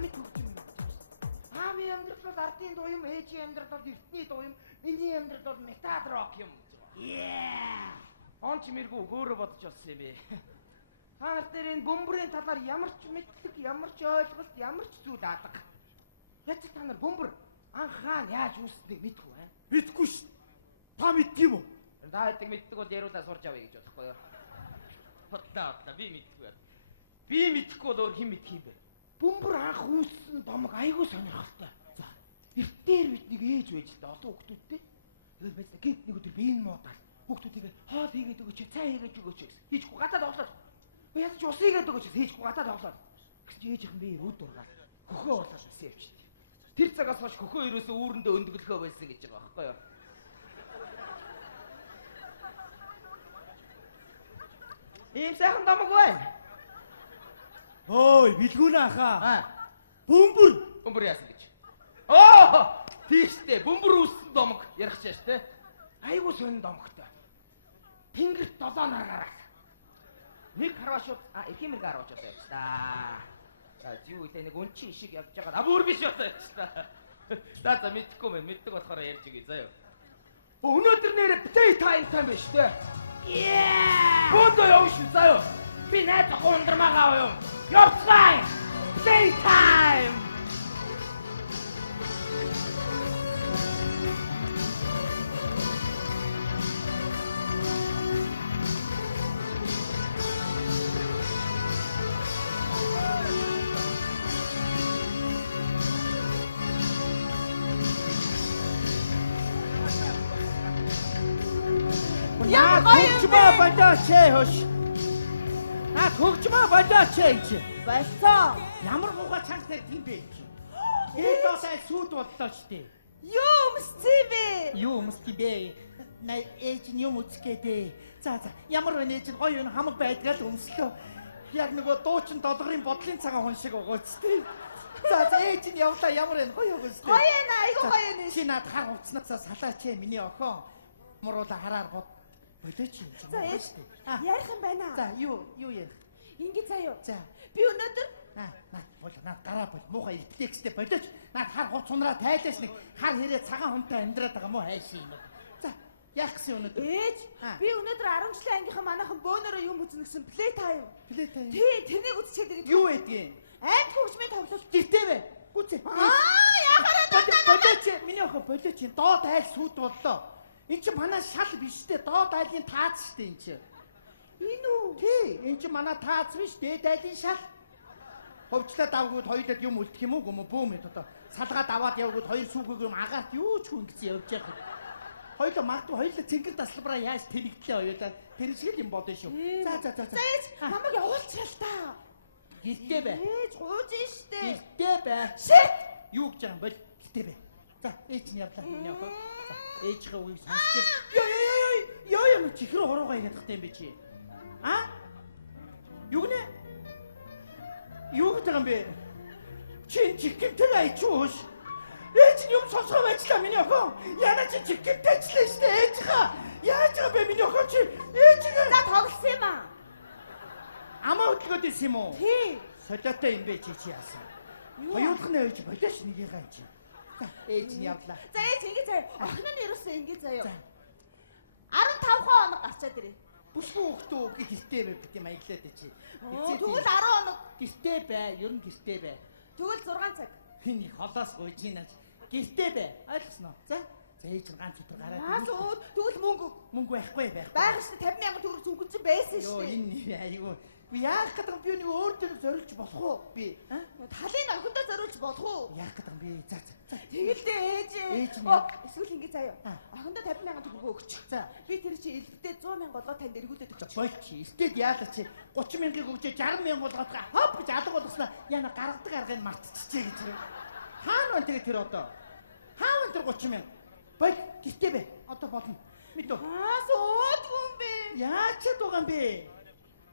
амьд хөгжим юм гэж. Аавын амьдрал бол ардын дуу юм, ээжийн амьдрал бол эртний дуу юм, миний амьдрал бол метал рок юм. Yeah. Он ч мэргүй өөрөө бодож олсон юм бэ. Та нар дээр энэ бөмбөрийн талаар ямар ч мэдлэг, ямар ч ойлголт, ямар ч зүйл алга. Яг та нар бөмбөр анх хаана яаж үүснийг мэдгүй ээ? Мэдгүй ш. Та мэддэг юм уу? Та хэдэг мэддэг бол яриулаа сурж авъя гэж бодохгүй юу? Хотлоо би мэдгүй яа. Би мэдхгүй бол өөр хэн мэдх юм бэ? Бөмбөр анх үүссэн домог айгүй сонирхолтой. За, эртээр бидний ээж байж л олон хүүхдүүдтэй. Тэгэл байж та гинт нэг өдөр би энэ муудаал хүүхдүүдийг хоол хийгээд өгөөч, цай хийгээд өгөөч гэсэн. Хийчихгүй гадаад тоглоод. Би ядаж ус хийгээд өгөөч гэсэн. Хийчихгүй гадаад тоглоод. Гэсэн чи ээжийнхэн би өд ургаал. Хөхөө болоод ус явчихлаа. Тэр цагаас хойш хөхөө ерөөсөө үүрэндээ өндөглөхөө байсан гэж байгаа байхгүй юу? Ийм сайхан домог байна. Ой, билгүүнэ ахаа. Бөмбөр яасан гэж. Оо, тийштэй бөмбөр үүссэн домог ярих чааш те. Айгуу сонин домогтой. Тэнгэрт 7 наргаараа. Нэг харвашууд эрхийн мэрэг харваач одоо явж та. За юу илээ нэг өнчин шиг явж байгаа. Бүр биш одоо явж та. За мэдхгүй мэн мэддэг болохоор ярьж өгье заа юу. Өнөөдөр нэрэ play time биш те. Yeah! Бөөдөө явж шүү заа юу. Би найз хондрмагаа аваа юм. Явцгаая. Play time. Хөгжмөө бодооч хөөш. Наад хөгжмөө бодооч чи. Болсон. Ямар муухай цанцтай тийм бэ чи. Ээдосаа сүйд боллоо ч тий. Юу өмсцээ бэ? Юу өмсгий бэ? Най ээж нь юм үзгээд. За ямар вэ ээж нь гоё юм хамаг байдгаа л өмслөө. Яг нөгөө дуучин долгорын бодлын цагаан хүн шиг байгаа ч тий. За ээж нь явлаа ямар вэ гоё өгөөстэй. Гоё нэ айгу гоё нэ. Чи наад хар уцнаасаа салаач миний охин. Мууруула хараар гот. Бодооч юм. За ээж ярих юм байна. За юу ярих? Ингээ заяа. За би өнөөдөр наад гараа бол муухай рефлекстэй бодооч. Наад хар хуц унраа тайлаш нэг хар хэрэг цагаан хүнтэй амьдраад байгаа мó хайш юм. За яах гэсэн өнөөдөр? Ээж би өнөөдөр 10 жилийн ангийнхан манайхан бөөнөрөө юм үзнэ гэсэн play time. Play time. Тий, тэрнийг үзчихэд ирээд. Юу байдгийг? Амт хөгжмийн тоглолт гэртээ бэ? Үзээ. Яхаараа бодооч миний охин бодооч доод айл сүйд боллоо. Энд чи манай шал биш дээ. Доод айлын таац штэ энэ чи. Энэ үү? Тий, энэ чи манай таац биш дээд айлын шал. Ховчлаад авгууд хоёулаа юм үлдэх юм уу гүм бөөм одоо салгаад аваад явгууд хоёр сүүгийг юм агаарт юу ч хүн гэсэн явж яах вэ? Хоёулаа магадгүй хоёулаа цэнгэр тасалбараа яаж тэнэгдлээ хоёулаа тэр шиг юм бодно шүү. За. За ээж намайг явуулчихвал та. Гэртээ бай. Ээж гууж штэ. Гэртээ бай. Shit. Юу гэж байгаа юм бол гэртээ бай. За ээж нь явлаа миний охин. Ээжийнхээ үгийг сонсчих. Ёо юм чихрүү хороогаа яриад тахтай юм бэ чи. Юу гэнэ? Юу гэдэг юм бэ? Чи чихгэнтэй айчууш. Ээж нь юм сонсгоо байчлаа миний охин. Яна чи чихгэнтэй ажиллаа штэ ээжийнхаа. Яаж байгаа бэ миний охин чи? Ээжгээ. За тоглосон юм аа. Амаа хөдөлгөөд исэн юм уу? Тий. Солиотой юм бэ чи яасан? Хоёулах нь ээж бодооч нэгийгээ чи. Ээж нь явлаа. За ээж ингэ заяа. Охин нь ерөөсөө ингэ заяа. 15 хоног гарчаад ирээ. Бүсгүй хөхтөө гэртээ бай гэдэг маяглаад чи. Тэгвэл 10 хоног гэртээ бай, ер нь гэртээ бай. Тэгвэл 6 цаг. Хин холоос гойж ийна. Гэртээ бай. Ойлгосноо? За ээж нь ганц өдөр гараад. Тэгвэл мөнгө байхгүй байх. Байх шүү 50,000 төгрөг зүгэнсэн байсан шүү. Йоо энэ айгүй. Би яах гэдэг юм би нэг өөр төр зориулж болох уу? Би талын охиндоо зориулж болох уу? Яах гэдэг юм би. За. Тэгэлдээ ээж. Эсвэл ингэ заяа. Охиндоо 50,000 төгрөг өгч. За. Би тэр чи элбэгтэй 100,000 болгоо танд эргүүлээд өгч. Болчих. Эстэд яалаа чи 30,000-ыг өгч 60,000 болгоод хоп гэж алга болгосноо яна гаргадаг аргыг мартчихжээ гэж. Хаана вэ тэгээ тэр одоо? Хаана тэр 30,000? Бол гэртээ бай. Одоо болно. Мэдв. Суудгүй юм бэ. Яаж ч байгаа юм бэ?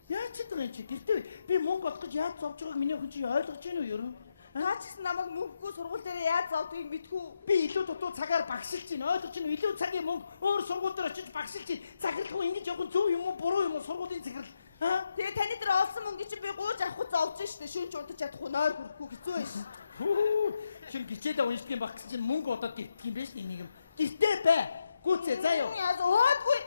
Яаж ч байгаа юм чи гэртээ би мөнгө олох гэж яаж зовж байгааг миний охин чи ойлгож байна уу ер нь? Та ч гэсэн намайг мөнгөгүй сургууль дээр яаж зовдгийг мэдгүй. Би илүү дутуу цагаар багшилж байна. Ойлгож байна уу? Илүү цагийн мөнгө өөр сургууль дээр очиж багшилж байна. Захирлахгүй ингэж явах зөв юм уу, буруу юм уу? Сургуулийн захирал. Тэгээ таны дээр олсон мөнгө чинь би гууж авахгүй зовж штэ. Шүнч удаж чадахгүй нойр хүрэхгүй хэцүү байж. Шин гिचээдээ уншдаг юм баг чинь мөнгө удаад гэртэх юм биш нэг юм. Гэртээ бай. Гүцээ заяа. Яа өөдгүй.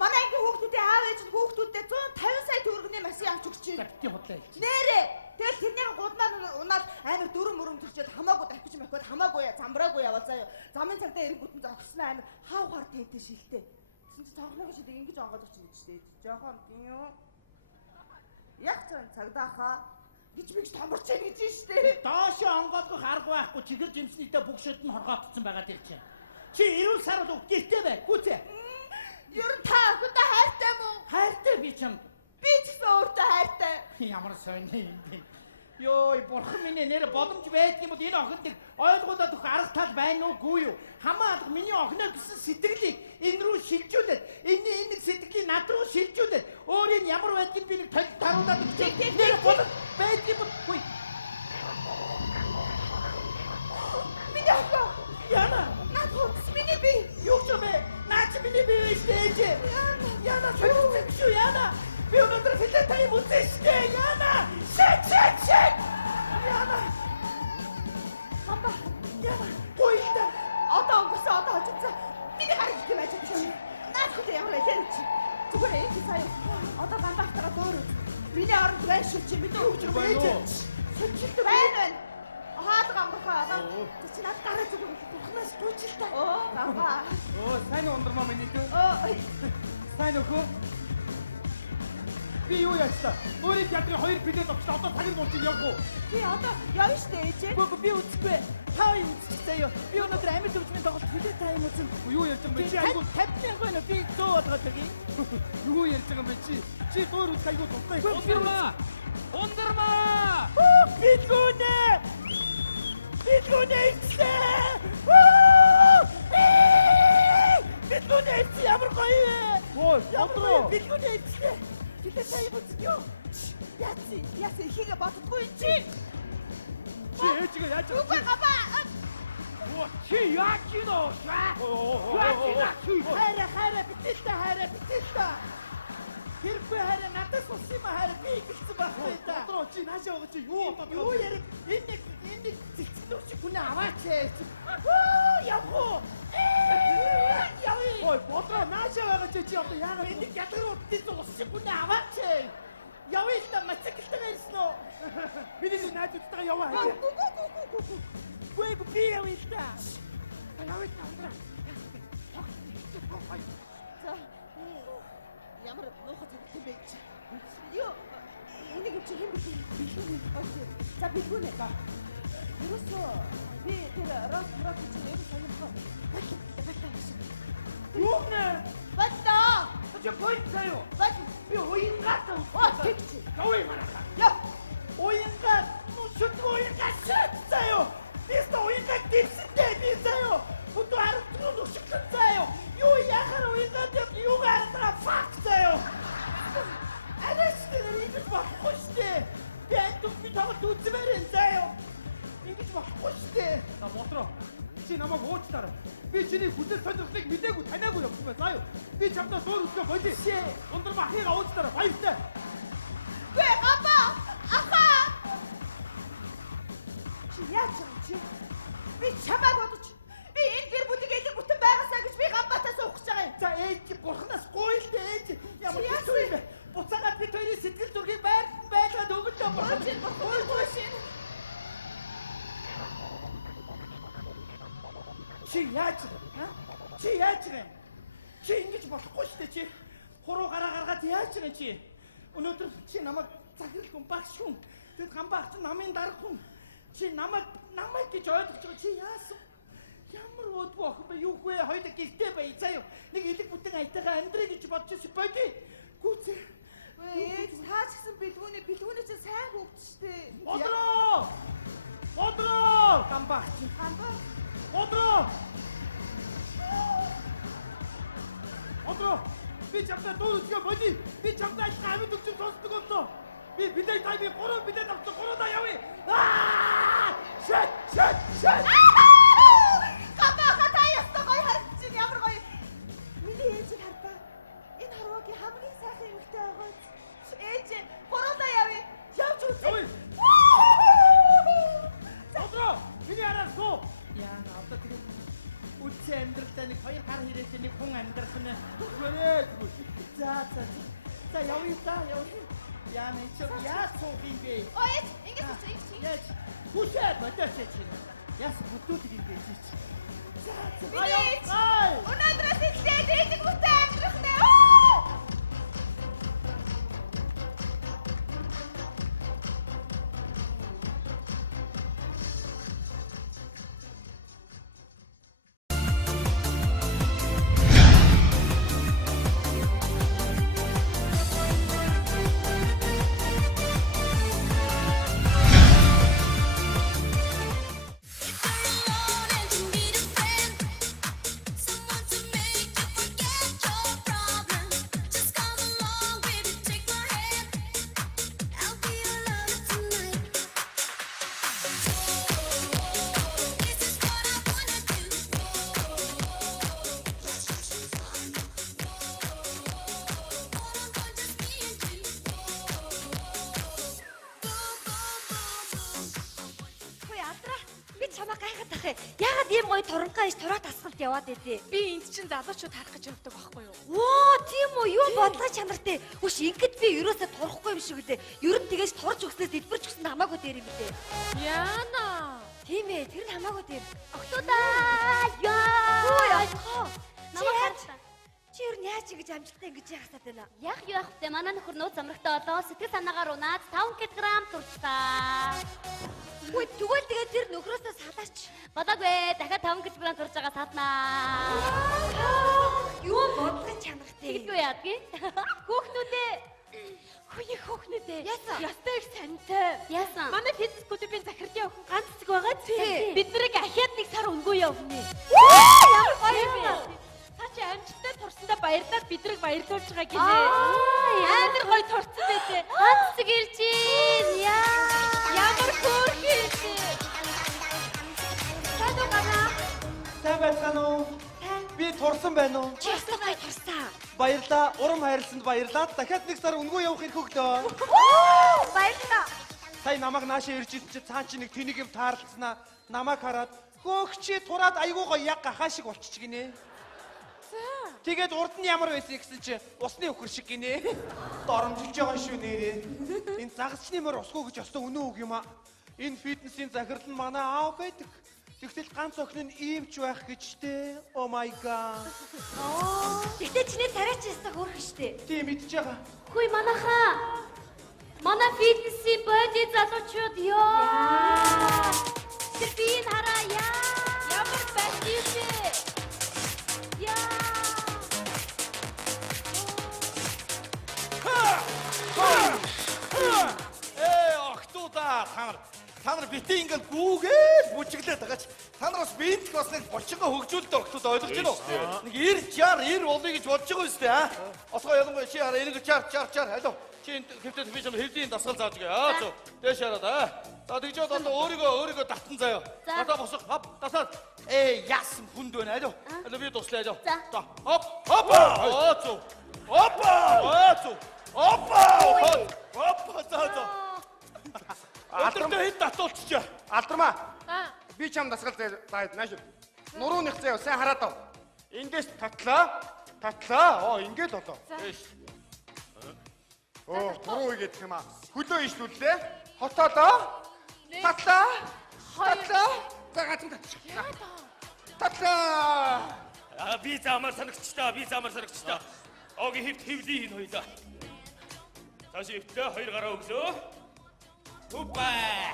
Манай ангийн хүүхдүүдийн аав ээж нь хүүхдүүдтэй 150 сая төгрөгийн машин авч өгч чинь. Бити хотлаа. Нэрээ. Тэгэл тэрнийг гуднаар унаад амар дөрөв мөрөм төрчөөд хамаагүй давхиж махад хамаагүй замбраагүй яваа заяа. Замын цагдаа эрг бүтэн зогсноо амар хав хар тээтэй шилтэй. Тэсэн чи цонхноогоо шидэг ингэж онгоод очиж штэ. Жохон юу? Яг цагдааха гэж мэгж томорч ийн гэж штэ. Доошо онгоодох арга байхгүй чигэр жимснийтэй бүгшөд нь хоргоотцсон байгаа дэр чинь. Чи 90 сар бол гэртээ бай. Гүцээ. Ер нь та охинтой хайртай мó? Хайртай би чам. Би ч гэсэн өөртөө хайртай. Ямар сони юм бэ? Йой, бурхан минь нэр боломж байдаг юм бол энэ охиндыг ойлгуулад өгөх арга тал байна уугүй юу? Хамаагүй миний охиноо гэсэн сэтгэлийг энэ рүү шилжүүлээд, энэ сэтгэлийг над руу шилжүүлээд, өөрийн ямар байдгийг би нэг толь таруулаад өгч. Нэр болох байдаг юм бол. Миний охин. Яна, Наад хурц миний би. юу ч юм бэ? Наач миний би ээжтэй. Яна, шүү яна. Би өнөөдөр филет тайм үзэштэй. Яна, шэк. Яна. Хамба. Яна, гойта. Одоо өнгөрсөн одоо очсон. Миний гарыг их байж чинь. Наад хөдөө ямар байлаа чи. Зүгээр энэ сая. Одоо гамбахтараа дөөр. Миний оронд байж чи миний өгч байна. Сүлжилт байна. Хаад гамбахаа. Чи над гараа зүгээр бурхнаас дүүжилтээ. Гамбаа. сайн ундрмаа миний дүү. Сайн өгөө. Би юу яачаа? Өөрийн театрын 2 билет авчихсан. Одоо цагийн дуусч явах уу? Би одоо явна штэ ээжээ. Гүг би үзэхгүй. Та юу үзчихсэё? Би өнөөдөр амир төвчмийн тоглолт филет тайм үзэн. Юу ярьж байгаа юм бэ? Чи айгуу 50 байна. Би 100 болгоод өгье. юу ярьж байгаа юм бэ чи? Чи дөр үзэх айгуу дуртай. Ундрмаа! Бидгүнэ ихтэй. Бидгүнэ ихтэй ямар гоё вэ? Одроо. Бидгүнэ ихтэй. Филет тайм үзьё. Яац ихийг боддгүй чи. Чи ээжигээ яаж Үгүй габаа. Чи яаж гинөө? Хайра битэлтэй. Хэрвээ хайра надаас болсон юм хайра би ихсэн байхгүй да. Одроо чи наашаа байгаа чи юу бодож Юу ярив? Энэ цэцлүүч хүн аваач. Явах. Ой, бодроо наашаа байгаа чи одоо яагаад Энэ ятгарууд дис уусчих хүн аваач. Явъя л да мотоциклтэй ирсэн үү? миний найзуудтайгаа яваа. Гүй би явъя л да. Яваа тавдраа. За. Ямар муухай зүйл бэ чи. Юу энийг чи хэм бэлгүүнэ. За бэлгүүнэ. Юусоо би тэр рок чи яг сонирхоо. Юу нэ? Бата. Чи гойд заяа. Бат. Би уянгаатай Тэгчи. явъя манайха. Яа. Уянгаа мөчөд уянгаа шат заяа. Бист уянгаа гипстэй би заяа. Бүдүү харагдсан өшөглөн заяа. Юу яхаар уянгаа дэв юу гараад факт заяа. Араш тэр ингэж болохгүй штэ. Би энэ би тоглолт үзмээрэн заяа. Ингэж болохгүй штэ. За бодроо. Чи намайг уучлаарай. Би чиний хүсэл сонирхлыг мэдээгүй таниагүй явсан байна. Заа юу. Би чамдаа зөөр үзгээ болий. Ундрмаа ахыгаа уучлаарай. Баяртай. Гэ гапа. Аха. Чи яаж юм чи? Би чамайг бодож. Би энэ гэр бүлийг элэг бүтэн байгаасаа гэж би гамбатаас уух гэж байгаа юм. За ээж бурхнаас гоё л дээ ээж. Ямар Чи хэцүү юм бэ? Буцаагаад бид хоёрын сэтгэл зүргийг байгаад өгөлөө бурхан. Ой шин. Чи яаж вэ? Чи яаж вэ? Чи ингэж болохгүй шүү дээ чи. Хуруу гараа гаргаад яаж вэ чи? Өнөөдөр чи намайг захирал хүн багш хүн. Тэгэд гамбаач намын дарга хүн. Чи намайг гэж ойлгож байгаа чи яасан? Ямар өдгөө охин бэ? Юу вэ? Хоёул гэртээ бай заяа. Нэг элэг бүтэн айтайгаа амьдрий гэж бодож боди. Гүцээ. Ээж таа ч гэсэн бэлгүүнээ чи сайн хөвгч штэ. Бодроо! Гамбаач. Бодроо! Би чамтай дуу үзгээ боли. Би чамтай хамт өгч сонсдог боллоо. Би бидээ тайми 3 бидээ авсан 3 да явъя. Гапаха та ястаа гоё харагдаж байна. Ямар гоё. Миний ээжийг харбаа. Энэ харваагийн хамгийн сайхан эмэгтэй байгаа. Ээж, гурлаа явъя. Явж үзье. Явъя. Одроо, миний хараа суу. Яана одоо тэр үтсээ амьдралдаа нэг хоёр хар хэрэг нэг хүн амьдрах нь хүрээ. За явъя та явъя. Яана чи яа суух юм бэ? Ой, ээж, ингэж үгүй чи. Яаж? Хүсээ бодооч чи. Яс бүтүүд юм бэ чи. Миний ээж. Өнөөдрөөс эхлээд ээжийг бүтэй амьдрах нэ. Чамаа гайхаад тахэ. Ягаад ийм гоё туранхаа иш тураа тасгалд яваад байдээ? Би энд чинь залуучууд харах гэж явдаг байхгүй юу? Оо, тийм үү? Юу бодлоо чанартай. Үш ингэд би ерөөсөө турахгүй юм шиг үлээ. Ер нь тэгэж турж өгснөөс дэлбэрч өгсөн хамаагүй дээр юм билээ. Яана. Тийм ээ, тэр нь хамаагүй дээр. Октодаа. Яа. Ой, ойлгоо. Намайг харсан. Чи ер нь яаж ингэж амжилттай ингэж яахад байна? Яах юу вэ? Манай нөхөр нууц амрагтаа одоо сэтгэл санаагаар унаад 5 кг турчлаа. Үгүй тэгвэл тэгээд тэр нөхрөөсөө салаач. Бодоогүй. Дахиад 5 кг турж байгаа саднаа. Юу бодлоо чанартай. Тэгдгүй яадгүй. Хүүхнүүдээ. Хөөе хүүхнүүдээ. Яасан? Ястай их сантай. Яасан? Манай физик клубын захирдын охин ганц зэг байгаа чи. Бид нарыг ахиад нэг сар өнгөө явна. Ямар гоё юм. Чи амжилттай турсандаа баярлаад бидрэг баярлуулж байгаа гинэ. Амар гоё турсан байдээ. Ганц зэг ирж ийн. Ямар хөөрхий. Сайн уу? Сайн байцгаана уу? Би турсан байна уу? Чи ястаа гоё турсаа. Баярлаа. Урам хайрлсанд баярлаад дахиад нэг сар өнгөө явах хэрэг өгдөө. Баярлалаа. Сая намайг наашаа ирж идсэн чи цаан чи нэг тэнийг юм таарлцсанаа намайг хараад хөөгчи тураад айгуу гоё яг гахаа шиг болчих гинэ. Тэгээд урд нь ямар байсан гэсэн чи усны өхөр шиг гинэ. Доромжилж байгаа шүү нэрээ. Энэ загасчны мөр усгүй гэж өстө өнөө үг юм а. Энэ фитнесийн захирал нь манай аав байдаг. Тэгтэл ганц охин нь ийм ч байх гэжтэй. Oh my god. Гэтэ чиний тариач ястаа хөөрхөн штэ. Тийм мэдж байгаа. Хөөе манайхаа. Манай фитнесийн боди залуучууд ёо. Тэр биеийг хараа яа. Ямар бэлдээ. Яа. Октода та нар бити ингээл гүүгээд бүжиглээд байгаа ч та нар бас бинт бас нэг болчингаа хөгжүүлдэг октод ойлгож байна уу? Нэг 90 60 90 болъё гэж бодож байгаа юм шүү дээ аа. Осгоо ялангуяа чи хараа энийг чар алуу. Чи энэ хэвтээд би чам хэвдийн дасгал зааж гээ. Аа зөв. Дээш хараад аа. За тэгжээд одоо өөрийгөө татсан заяа. Одоо босох хап тасаад. Яасан хүнд байна алуу. Алуу би туслаа алуу. За хоп. Аа зөв. Аа зөв. За. Алдартай хэд татуулчихъя. Алдармаа. Би чам дасгал заяад нааш. Нурууных заяа сайн хараад ав. Эндээс татлаа. Ингээд болоо. Туруу игээд юм аа. Хөлөө ижлүүллээ. Хотоодоо. Татлаа. За гацсан татлаа. Би замаар санагчтай. Огийн хөвлийн хин хоёлаа. Цааш хөвтлээ 2 гараа өглөө. Хупаа.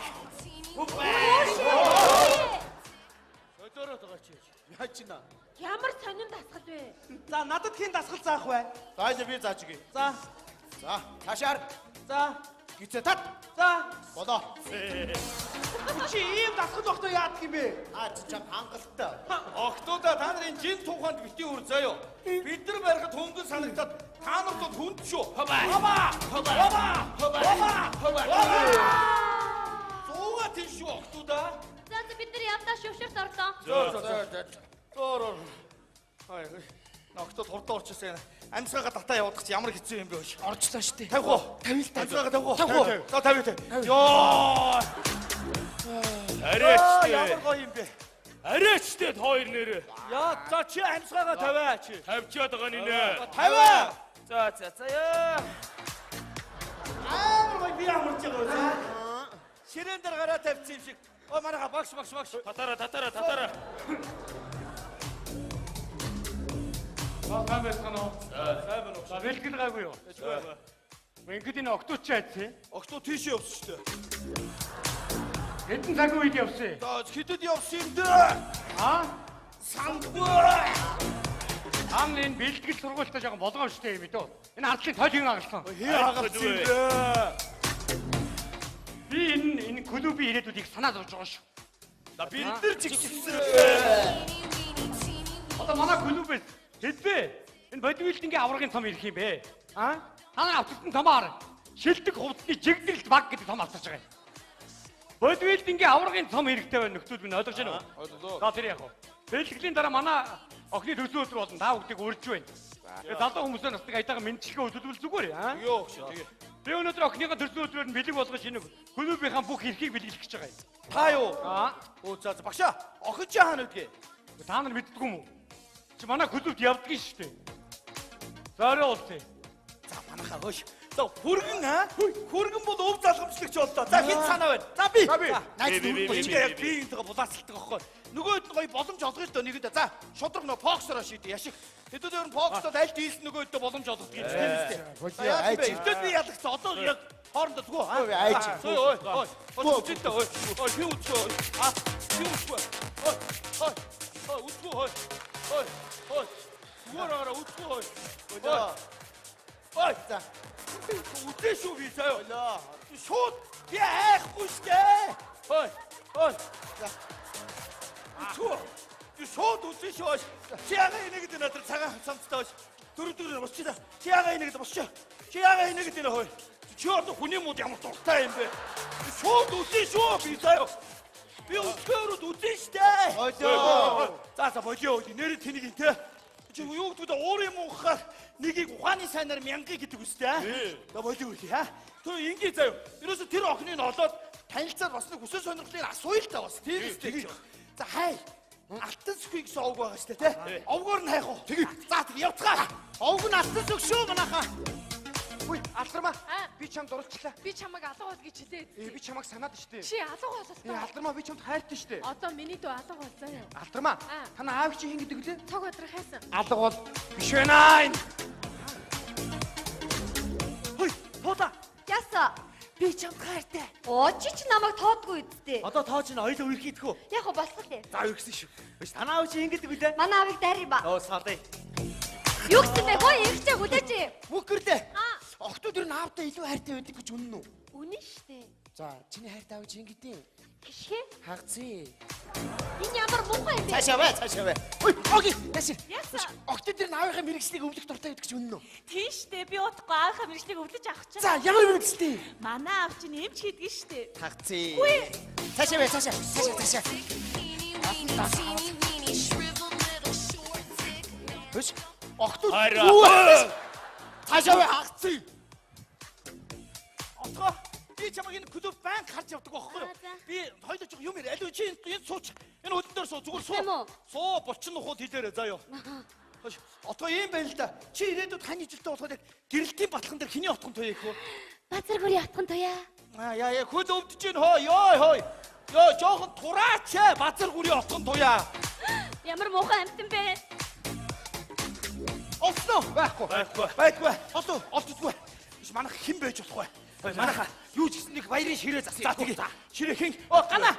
Өдөрөө байгаа чи. Яаж чина? Ямар сонин дасгал вэ? За надад хин дасгал заах бай. За би зааж өгье. За. За цаашаар. За. Гицээ тат. За. Болоо. Чи ийм дасгал өгтөө яадаг юм бэ? Чи чам хангалттай. Октода та нарын жин тухайд бити үр заяо. Бид нар барихад хөнгөн санагтаад та нарт бол хүнд шүү. Хобаа. Зууга тийш шүү октода. бид нар явдаа шөвшөрт орлоо. Зөөр. Хай. Ногтод хурдан орчихсан. Амьсгаагаа татаа явуулах чи ямар хэцүү юм бэ ш. Орчлоо штэ. Тавих уу? Тавил та. Амьсгаагаа тавих уу? За тавь. Ёо! Арайч Ямар гоё юм бэ? Арайчтэй хоёр нэрээ. Яа, за чи амьсгаагаа тавиа чи. Тавьчаад байгаа нинэ. Тавиа. За яа. Амар гоё би амарч байгаа үү? Ширээн дээр гараа тавьчих юм шиг. Ой манайха багш. Татара. Сайн байна уу? Сайн байна уу? За бэлгэл гайгүй юу? Ингээд энэ октод ч айцсан. Огтоо тийш явсан шүү дээ. Хэдэн цаг үед явсан? За хэдэд явсан юм дээ? Сандгүй. Энэ бэлтгэл сургуультай жоохон болгоомжтой юм дөө. Энэ ардлын тойлын агалсан. Хий хагалсан юм дээ. Би энэ клубын ирээдүйдийг санаад орж байгаа шүү. За бид нар ч гэсэн. Одоо манай клубээс хэдвэ? Энэ бодибилдингийн аврагын том ирэх юм бэ? Та нар автсан томоор шилдэг хувцсны жигдэлт баг гэдэг том авчирч байгаа юм. Бодибилдингийн аврагын том хэрэгтэй байна нөхцөл минь ойлгож байна уу? Ойлголоо. За тэр яг уу. Бэлтгэлийн дараа манай охины төсөө өдөр болно. Та бүгдийг урьж байна. Залуу хүмүүсээ настыг айтайхан мэдчилгээ үзүүлбэл зүгээр аа. Йоо гэж тэгээ. Би өнөөдөр охиныхаа төсөө өдрөөр нь бэлэг болгож шинэ клубийнхаа бүх эрхийг бэлгэлэх гэж байгаа юм. Та юу? Оо за багшаа. Охин чи хаана үдгээ? Та нар мэддэггүй юм уу? Чи манай клубд явдгийн шүү дээ. Зорио уулзъя. За манайхаа хөөш. За хүргэн хүргэн бол өв залгамжлагч боллоо. За хэд санаа байна? За би. Найз би яг би энтэйгээ булаацалдаг аахгүй. Нөгөөд нь гоё боломж олгоё л доо нэгэндээ. За шудраг нөө боксороо шийдэ яшиг. Хэдүүд ер нь боксод аль дийлс нөгөөдөө боломж олгодог гэж тийм үстэй. За яа би хэдүүд би ялгцсан. Одоо яг хоорондоо тгөө. Айч. Ой. Үчтэй ой. Би үчгүй. Би үчгүй. Ой. Үчгүй. Ой. Гуураараа үчгүй. Ой. За. Үтэй шүү би заяа. Шууд би айхгүй штэ. Ой. За. Үчгүй. Би шууд үтэй шүү. Чи яагаад энийг дэ надад цагаан хамсамттай баш. Дөрөв босчоо. Чи яагаад энийг дэ босчоо. Чи яагаад энийг дэ хой. Чи одоо хүний мод ямар дуртай юм бэ? Шууд үтэй шүү би заяа. Би өчгөрөд үтэй штэ. За болио. Нэрээ тэнийг ин тэ. Чи юу гэдэг вэ? Өөр юм ухаар нэгийг ухааны сайнаар мянгыг гэдэг үстэй. За болио үгүй хаа. Тэр ингээ заяа. Ерөөсө тэр охиныг олоод танилцаад басныг хүсэл сонирхлыг асууя л та бас. Тийм үстэй. За хай. Алтан сүхий гэсэн овг байгаа штэ тий. Овгоор нь хайх уу? За тэг явцгаа. Овг нь алтан сүх шүү манайхаа. Үгүй алдармаа. Би чамд дурлчлаа. Би чамайг алга бол гэж хэлээд. Би чамайг санаад штэ. Чи алга бололтой. Алдармаа би чамд хайртай штэ. Одоо миний дүү алга бол заяа. Алдармаа. Таны аав чи хин гэдэг лээ? Цог өдрө хайсан. Алга бол биш байна. Хөөе, тоода. Яса. Би чамд хайртай. Чи ч намайг тоодгүй үсттэй. Одоо тооч нь ойлоо үргэлхийдэх үү? Яг го болох тий. За үргэлсэн шүү. Биш танаа аав чи ингэ гэдэг үлээ. Манай аавыг дайрыг ба. Оо саадаа. Юу гэсэн бэ? Гой ирчээ хүлээж. Мөкөрлөө. Охтууд ер нь аавтай илүү хайртай байдаг гэж үнэн үү? Үнэн штэ. За чиний хайртай аав чи ингэдэм. Гişхэ? Хагцээ. Энэ ямар муухай юм бэ? Цаашаа бай. Ой, оги. Яшир. Яасан? Охтууд ер нь аавынхаа мэрэгчлийг өвлөх дуртай байдаг гэж үнэн үү? Тийштэй би утгагүй аахаа мэржлийг өвлөж авах чинь. За ямар мэрэгчтэй? Манай аав чинь эмч хийдэг штэ. Хагцээ. Үгүй. Цаашаа бай, цаашаа. Хөш. Охтууд. Цаашаа бай, хагцээ. Отгоо. Би чамайг энэ клуб банк харж явдаг байхгүй юу? Би хоёул жоо юм ярь. Аль чи энэ сууч. Энэ хөдөн дээр суу зүгээр суу. Суу булчин нухууд хэлээрэй заа юу. Отгоо юм байна л да. Чи ирээдүйд хань ижилтэй болоход яг гэрэлтийн батлан дээр хэний отхон туяа гэх вэ? Базар бүрийн отхон туяа. Яа хөл өвдөж гин хоо. Йоо. Йоо жоохон тураач базар бүрийн отхон туяа. Ямар муухай амтан бэ? Осноо. Байхгүй. Олддгүй. Биш манайх хэн байж болох вэ? Манайха юу ч гэсэн нэг баярын ширээ засъя. За тэгээ. Ширээ хэн? Гана.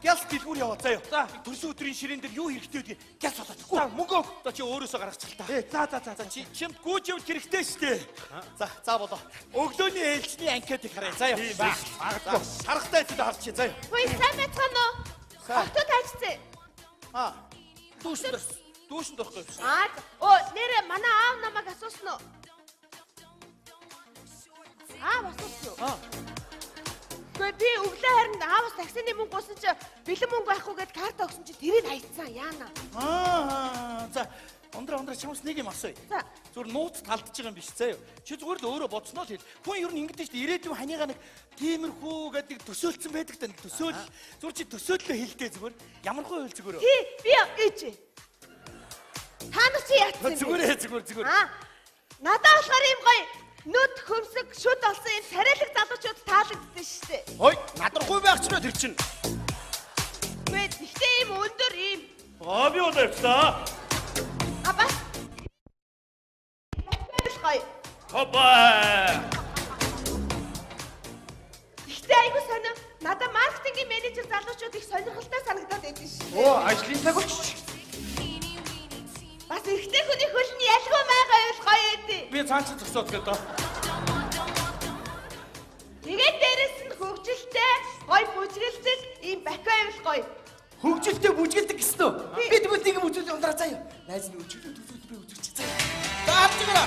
Гялс дэлгүүр яваа заа юу. За төрсөн өдрийн ширээн дээр юу хэрэгтэй вэ? Гялс болоохгүй. За мөнгө. За чи өөрөөсөө гаргачих л та. За чимд гүйж явж хэрэгтэй шүү дээ. За болоо. Өглөөний ээлжний анкетыг харъя. За юу. Харахтай зүйл харчих заа юу. Хөөе сайн байцгаана уу? Охтууд хайцсан. Дүүшин дөрөхгүй. Нэрээ манай аав намайг асуусан уу? Асуусан уу? Гэхдээ би өглөө харин аавас таксины мөнгө гуйсан чи бэлэн мөнгө байхгүй гэд карт өгсөн чи тэрийг хайцсан яана. За ундраа чамс нэг юм асууя. За. Зүгээр нууц талдж байгаа юм биш заяа. Чи зүгээр л өөрөө бодсноо л хэл. Хүн ер нь ингэдэж шүү дээ. Ирээдүйн ханигаа нэг тиймэрхүү гэдэг төсөөлцсөн байдаг та нэг төсөөл. Зүгээр чи төсөөллөө хэлдэ зүгээр. Ямар хөө хэл зүгээр. Би ээж. Та нар чи яатсан юм бэ? Зүгээр. Надад болохоор юм гоё нүд хөмсөг шүд болсон юм царайлаг залуучууд таалагдсан шүү дээ. Ой, надрахгүй байх ч нэ тэр чинь. Вэ тэгтээ юм өндөр юм. Би удаа явцлаа. Бас. Гоё. Хопа. Тэгтээ айгу сонио. Надад маркетингийн менежер залуучууд их сонирхолтой санагдаад байдаг шүү дээ. Оо, ажлын цаг болчих. Бас ихтэй хүний хөл нь ялгүй байгаа бол гоё ээ. Би цааш зогсоод гэдэг. Тэгээд дээрэс нь хөгжилтэй, гоё бүжгэлдэг ийм бакайвал гоё. Хөгжилтэй бүжгэлдэг гэсэн үү? Би тэгвэл нэг юм үзүүл ундраа заяа. Найз нь өчигдөр би үзүүлчих заяа. Даарч гэраа.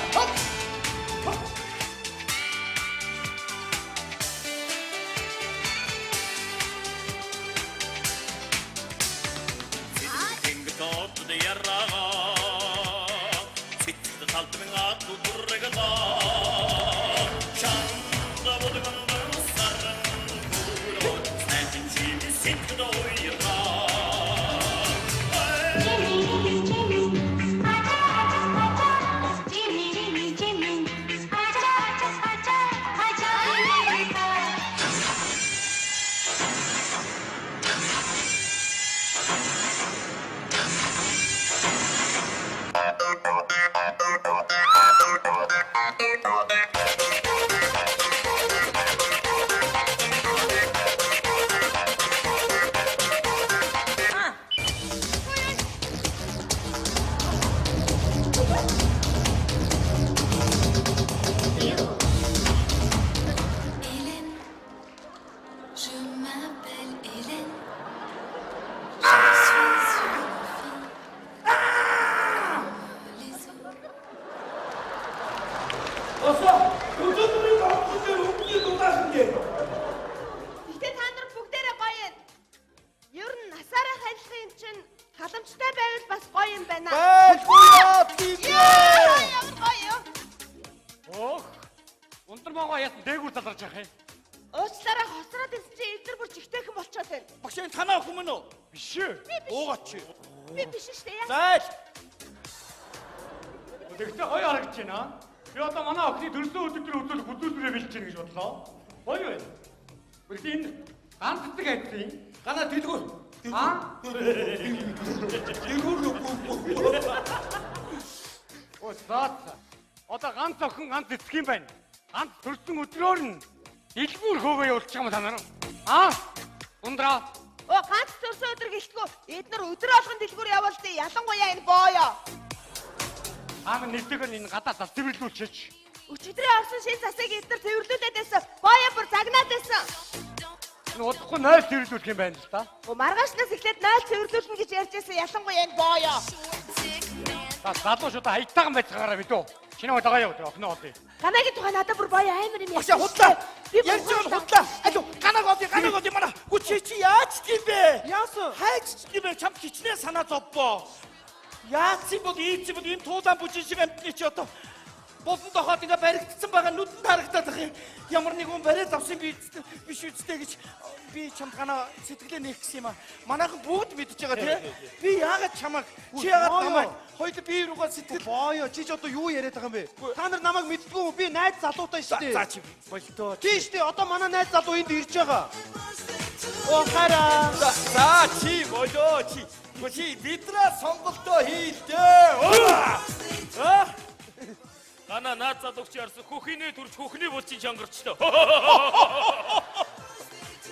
Тэгтээ та нар бүгдээрээ гоё юм. Ер нь насаараа хайрлах юм чинь халамжтай байвал бас гоё юм байна. Ямар гоё. Ох. Ундар могоо яасан дээгүүр заларч явах юм. Уучлаарай хосроод ирсэн чинь эдгэр бүр жигтэйхэн болчиход байна. Багш энэ танаа охин мөн үү? Биш үү? Уугач. Би биш шүү дээ. Зайл. Тэгтээ гоё харагдаж байна. Би одоо манай охины төрсөн өдөр үзүүлэх бүдүүлрээ бэлж чинь гэж бодлоо. Гоё байна. Бүрт энэ ганц цэцэг айдсан. Ганаа дэлгүүр. Аа? Дэлгүүр нүггүй. Оо заац. Одоо ганц охин ганц цэцэг юм байна. Ганц төрсөн өдрөөр нь дэлгүүр хөөгөө явуулчих юм та нар. Аа? Ундраа. Ганц төрсөн өдөр гэлтгүү. Эднэр өдөр болгон дэлгүүр явуулдээ ялангуяа энэ бооё. Аамын нэгтэйгээр энэ гадаа зас цэвэрлүүлчихэж. Өчигдрээ орсон шин засыг эднэр цэвэрлүүлээд байсан. Бооё бүр загнаад байсан. Энэ удахгүй 0 цэвэрлүүлэх юм байна л та. Маргаашнаас эхлээд 0 цэвэрлүүлнэ гэж ярьж байсан. Ялангуяа энэ бооё. Залуучуудаа аятайхан байцгаараа бидөө. Шинэ удаа яа өдөр охин олъё. Ганагийн тухай надад бүр бооё амар юм Багш худлаа. Ярьж байгаа худлаа. Алуу ганаг оди манай. Гүчи чи яаж тийм бэ? Яасан? Хайч тийм бэ? Чамд хичнээн санаа зовбоо. Яац юм бол ийц юм бол энэ туулаан бүжин шиг амтны чи одоо болон дохоод ингээ баригдсан байгаа нүдэнд харагдаад ах юм. Ямар нэг хүн бариад авсан биш үстэй гэж би чамд ганаа сэтгэлээ нээх гэсэн юм аа. Манайхан бүгд мэдж байгаа тий. Би яагаад чамайг чи яагаад намайг хоёул би руугаа сэтгэл Бооё, чи ч одоо юу яриад байгаа юм бэ? Та нар намайг мэддгүй юм. Би найз залуутай шүү дээ. за чи болтоо. Тийш дээ. Одоо манай найз залуу энд ирж байгаа. Оо хараа. За чи болоо чи. Чи бидраа сонголтоо хийлдээ. Гана наад залууч ярсан хөхний төрж хөхний булчин чангарчтай.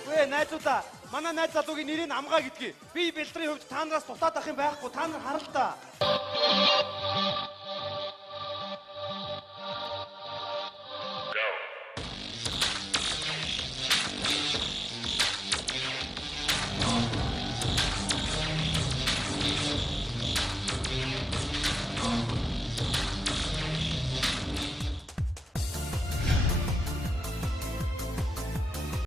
Вэ найзуудаа, манай найз залуугийн нэрийг амгаа гэдгийг. Би бэлтрийн хувьд та нараас дутаад ах юм байхгүй. Та нар харал та.